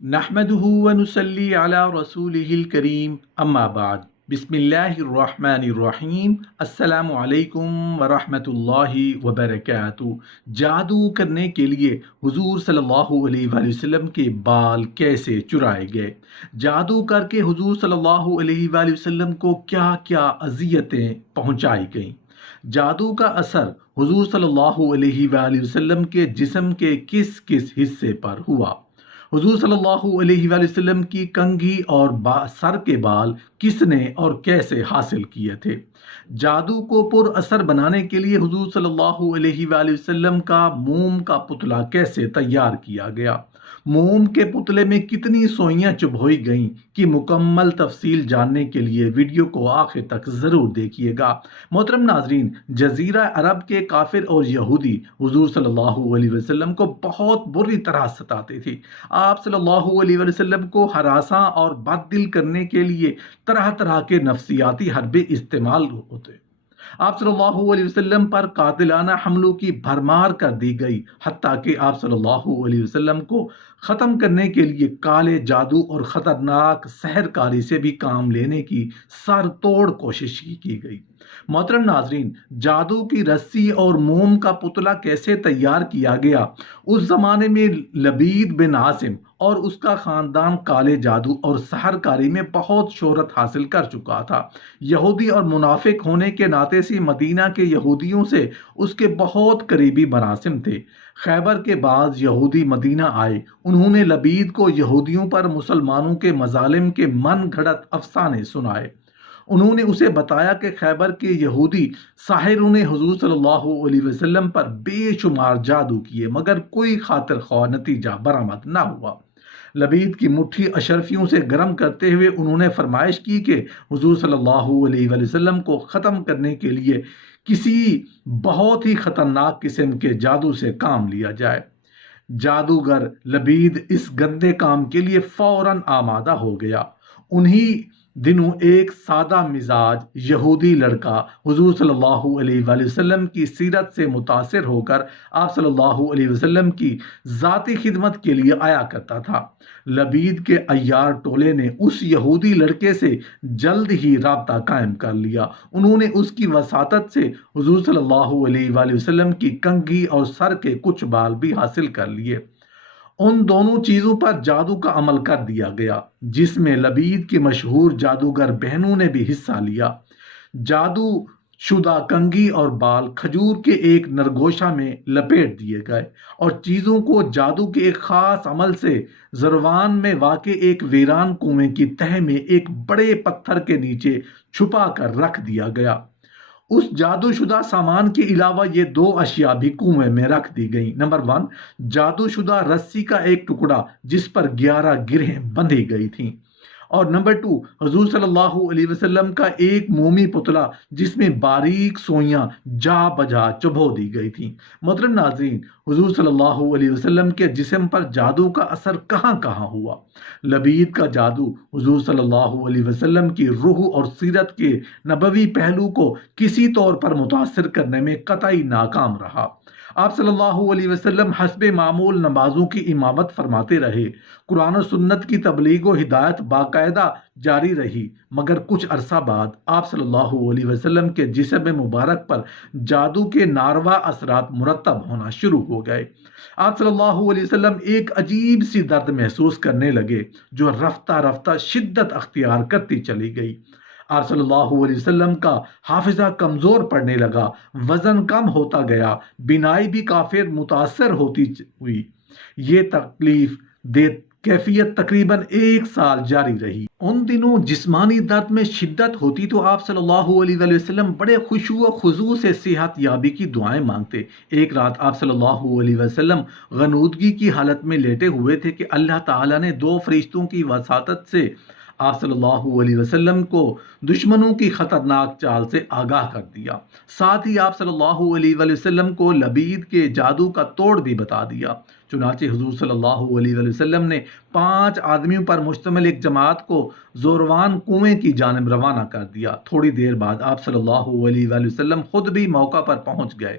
نحمده ونصلي على رسوله الكريم اما بعد بسم اللہ الرحمن الرحیم السلام علیکم ورحمۃ اللہ وبرکاتہ۔ جادو کرنے کے لیے حضور صلی اللہ علیہ وآلہ وسلم کے بال کیسے چرائے گئے؟ جادو کر کے حضور صلی اللہ علیہ وآلہ وسلم کو کیا کیا اذیتیں پہنچائی گئیں؟ جادو کا اثر حضور صلی اللہ علیہ وآلہ وسلم کے جسم کے کس کس حصے پر ہوا؟ حضور صلی اللہ علیہ وآلہ وسلم کی کنگھی اور سر کے بال کس نے اور کیسے حاصل کیے تھے؟ جادو کو پر اثر بنانے کے لیے حضور صلی اللہ علیہ وآلہ وسلم کا موم کا پتلا کیسے تیار کیا گیا؟ موم کے پتلے میں کتنی سوئیاں چبھوئی گئیں کہ مکمل تفصیل جاننے کے لیے ویڈیو کو آخر تک ضرور دیکھیے گا۔ محترم ناظرین، جزیرہ عرب کے کافر اور یہودی حضور صلی اللہ علیہ وسلم کو بہت بری طرح ستاتے تھے۔ آپ صلی اللہ علیہ وسلم کو ہراساں اور بد دل کرنے کے لیے طرح طرح کے نفسیاتی حربے استعمال ہوتے۔ آپ صلی اللہ علیہ وسلم پر قاتلانہ حملوں کی بھرمار کر دی گئی، حتیٰ کہ آپ صلی اللہ علیہ وسلم کو ختم کرنے کے لیے کالے جادو اور خطرناک سحر کاری سے بھی کام لینے کی سر توڑ کوشش کی گئی۔ محترم ناظرین، جادو کی رسی اور موم کا پتلا کیسے تیار کیا گیا؟ اس زمانے میں لبید بن عاصم اور اس کا خاندان کالے جادو اور سحر کاری میں بہت شہرت حاصل کر چکا تھا۔ یہودی اور منافق ہونے کے ناطے سے مدینہ کے یہودیوں سے اس کے بہت قریبی مراسم تھے۔ خیبر کے بعض یہودی مدینہ آئے، انہوں نے لبید کو یہودیوں پر مسلمانوں کے مظالم کے من گھڑت افسانے سنائے۔ انہوں نے اسے بتایا کہ خیبر کے یہودی ساحروں نے حضور صلی اللہ علیہ وسلم پر بے شمار جادو کیے، مگر کوئی خاطر خواہ نتیجہ برآمد نہ ہوا۔ لبید کی مٹھی اشرفیوں سے گرم کرتے ہوئے انہوں نے فرمائش کی کہ حضور صلی اللہ علیہ وسلم کو ختم کرنے کے لیے کسی بہت ہی خطرناک قسم کے جادو سے کام لیا جائے۔ جادوگر لبید اس گندے کام کے لیے فوراً آمادہ ہو گیا۔ انہی دنوں ایک سادہ مزاج یہودی لڑکا حضور صلی اللہ علیہ وآلہ وسلم کی سیرت سے متاثر ہو کر آپ صلی اللہ علیہ وسلم کی ذاتی خدمت کے لیے آیا کرتا تھا۔ لبید کے عیار ٹولے نے اس یہودی لڑکے سے جلد ہی رابطہ قائم کر لیا۔ انہوں نے اس کی وساطت سے حضور صلی اللہ علیہ وآلہ وسلم کی کنگھی اور سر کے کچھ بال بھی حاصل کر لیے۔ ان دونوں چیزوں پر جادو کا عمل کر دیا گیا، جس میں لبید کی مشہور جادوگر بہنوں نے بھی حصہ لیا۔ جادو شدہ کنگھی اور بال کھجور کے ایک نرگوشہ میں لپیٹ دیے گئے اور چیزوں کو جادو کے ایک خاص عمل سے زروان میں واقع ایک ویران کنویں کی تہہ میں ایک بڑے پتھر کے نیچے چھپا کر رکھ دیا گیا۔ اس جادو شدہ سامان کے علاوہ یہ دو اشیاء بھی کنویں میں رکھ دی گئیں۔ نمبر 1، جادو شدہ رسی کا ایک ٹکڑا جس پر 11 گرہیں بندھی گئی تھیں، اور نمبر 2، حضور صلی اللہ علیہ وسلم کا ایک مومی پتلا جس میں باریک سوئیاں جا بجا چبھو دی گئی تھیں۔ محترم ناظرین، حضور صلی اللہ علیہ وسلم کے جسم پر جادو کا اثر کہاں کہاں ہوا؟ لبید کا جادو حضور صلی اللہ علیہ وسلم کی روح اور سیرت کے نبوی پہلو کو کسی طور پر متاثر کرنے میں قطعی ناکام رہا۔ آپ صلی اللہ علیہ وسلم حسب معمول نمازوں کی امامت فرماتے رہے، قرآن و سنت کی تبلیغ و ہدایت باقاعدہ جاری رہی، مگر کچھ عرصہ بعد آپ صلی اللہ علیہ وسلم کے جسم مبارک پر جادو کے ناروا اثرات مرتب ہونا شروع ہو گئے۔ آپ صلی اللہ علیہ وسلم ایک عجیب سی درد محسوس کرنے لگے جو رفتہ رفتہ شدت اختیار کرتی چلی گئی۔ آپ صلی اللہ علیہ وسلم کا حافظہ کمزور پڑنے لگا، وزن کم ہوتا گیا، بینائی بھی کافی متاثر ہوتی ہوئی۔ یہ تکلیف دہ کیفیت تقریباً 1 سال جاری رہی۔ ان دنوں جسمانی درد میں شدت ہوتی تو آپ صلی اللہ علیہ وآلہ وسلم بڑے خشوع و خضوع سے صحت یابی کی دعائیں مانگتے۔ ایک رات آپ صلی اللہ علیہ وسلم غنودگی کی حالت میں لیٹے ہوئے تھے کہ اللہ تعالیٰ نے 2 فرشتوں کی وساطت سے آپ صلی اللہ علیہ وسلم کو دشمنوں کی خطرناک چال سے آگاہ کر دیا۔ ساتھ ہی آپ صلی اللہ علیہ وآلہ وسلم کو لبید کے جادو کا توڑ بھی بتا دیا۔ چنانچہ حضور صلی اللہ علیہ وآلہ وسلم نے 5 آدمیوں پر مشتمل ایک جماعت کو زوروان کنویں کی جانب روانہ کر دیا۔ تھوڑی دیر بعد آپ صلی اللہ علیہ وآلہ وسلم خود بھی موقع پر پہنچ گئے۔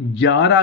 11